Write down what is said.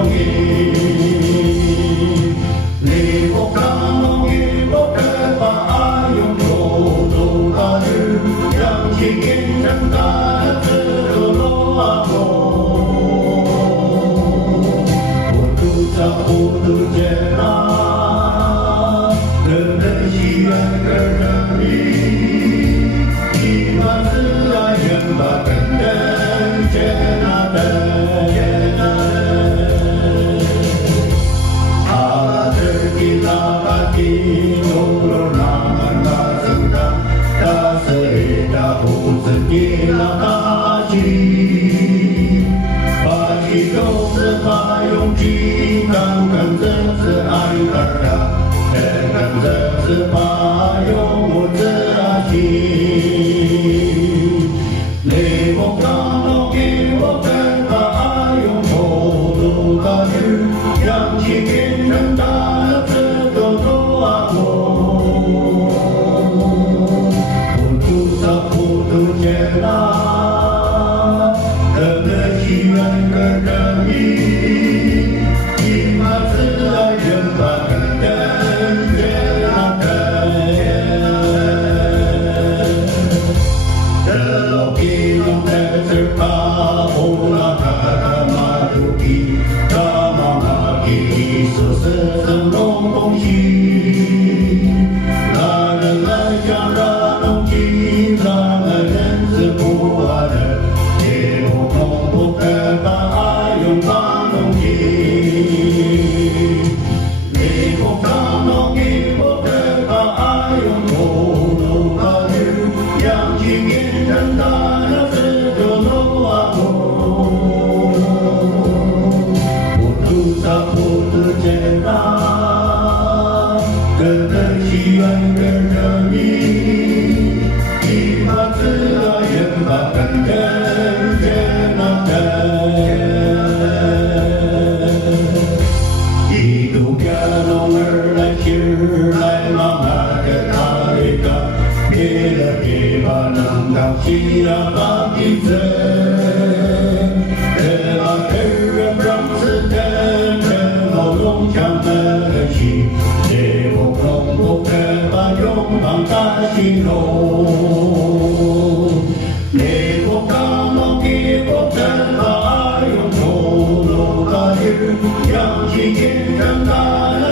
农业，你不干农业，不干把爱用土土把日，让其变成大的自由罗阿罗，我住在糊涂街那，人人喜爱个人里，一把自爱人把根根接纳的。把起种子，把勇气，干干真是爱儿啊，干干真是把勇子啊心。你不干农业，我干把爱用投入大日，让其变成大了这个多啊我。我住在糊涂街那。祈愿个人民，一把自爱人把根根接纳的老皮弄的是卡布拉卡马杜基，卡马马基说是生龙恭喜，那人来讲那农机，那人是不完的。祈愿个人民，一把自爱人把根根接纳的，一路飘龙儿来信来妈妈的他里个，别了别把能当西呀把地子，这把个人让子弹，这毛龙枪的心。不可把勇往大西路，你不干农业，不可把爱用土路把日，让其变成大了。